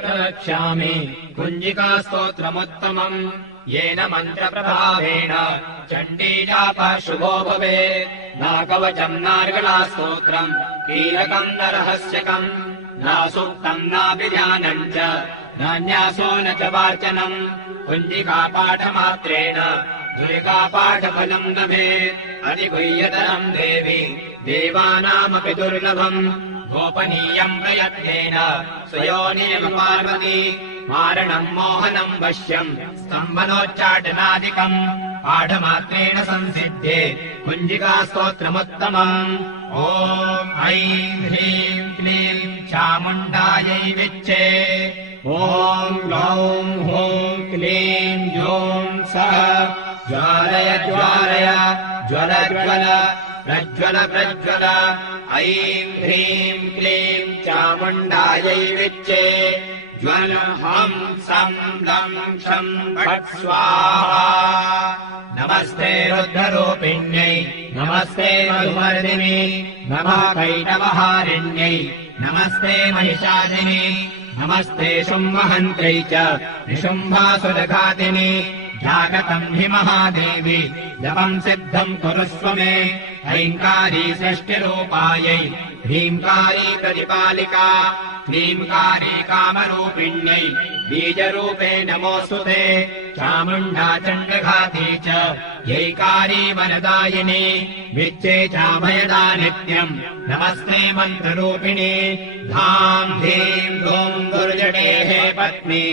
प्रवक्ष्यामि कुञ्जिकास्तोत्रमुत्तमम् येन मन्त्रप्रभावेण चण्डीजापः शुभो भवेत् नाकवचम् नार्गलास्तोत्रम् कीलकम् न रहस्यकम् न सूक्तम् नाभिधानम् च नान्यासो न च वाचनम् कुञ्जिकापाठमात्रेण दुर्गापाठफलम् लभेत् अधिगुह्यतरम् देवि देवानामपि दुर्लभम् गोपनीयम् प्रयत्नेन स्वयोनियम पार्वती मारणम् मोहनम् वश्यम् स्तम्भनोच्चाटनादिकम् पाठमात्रेण संसिद्धे कुञ्जिकास्तोत्रमुत्तमम् ॐ ऐं ह्रीं क्लीं चामुण्डायै विच्चे ॐ ग्लौं हूं क्लीं जूं सः ज्वालय ज्वालय ज्वल ज्वल प्रज्वल प्रज्वल ऐं ह्रीं क्लीं चामुण्डायै विच्चे ज्वल हं सं लं क्षं फट् स्वाहा नमस्ते रुद्ररूपिण्यै नमस्ते मधुमर्दिनि नमः कैटवहारिण्यै नमस्ते महिषादिनि नमस्ते शुम्भहन्त्रै च निशुम्भासुरघातिनि जागतम् हि महादेवी जपम् सिद्धम् कुरुष्व मे ऐङ्कारी षष्टिरूपायै ह्रीङ्कारी प्रतिपालिका क्लीङ्कारी कामरूपिण्यै बीजरूपे नमोऽस्तु ते चामुण्डा चण्डघाती च यैकारी वरदायिनी विच्चे चाभयदा नित्यम् नमस्ते मन्त्ररूपिणी धाम् धीम् धूम् दुर्जटेः पत्नी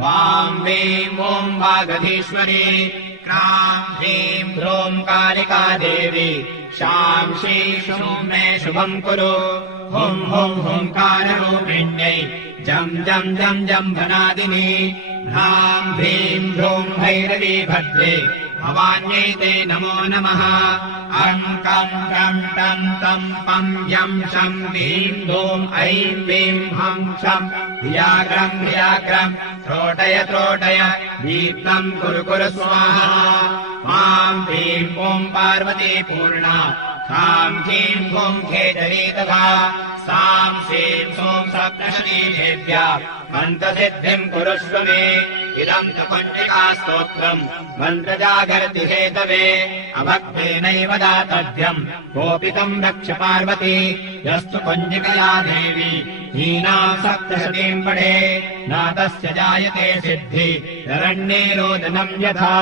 वां वीं ॐ वागधीश्वरी क्रां ह्रीं ह्रूं कालिका देवी शां शीं शूं मे शुभम् कुरु हुं हुं हुंकाररूपिण्यै जं जं जं जम्भनादिनी ह्रां ह्रीं ह्रूं भैरवी भद्रे भवान्यै ते नमो नमः अं कं कं तं तं पं यं शं ह्रीं धूं ऐं वीं हं शं ह्रियाग्रं ह्रियाग्रं त्रोटय त्रोटय दीप्तं कुरु कुरु स्वाहा मां ह्रीं ॐ पार्वती पूर्णा खां ह्रीं हुं खेचरी तथा सां श्रीं सों सप्तशती देव्या मन्त्रसिद्धिम् कुरुष्व मे इदम् तु कुञ्जिकास्तोत्रम् मन्त्रजागर्ति हेतवे अभक्तेनैव दातव्यम् कोपितम् रक्ष पार्वती यस्तु कुञ्जिकया देवी हीनाम् सप्तशतीम् पठे न तस्य जायते सिद्धि शरण्ये रोदनम् यथा।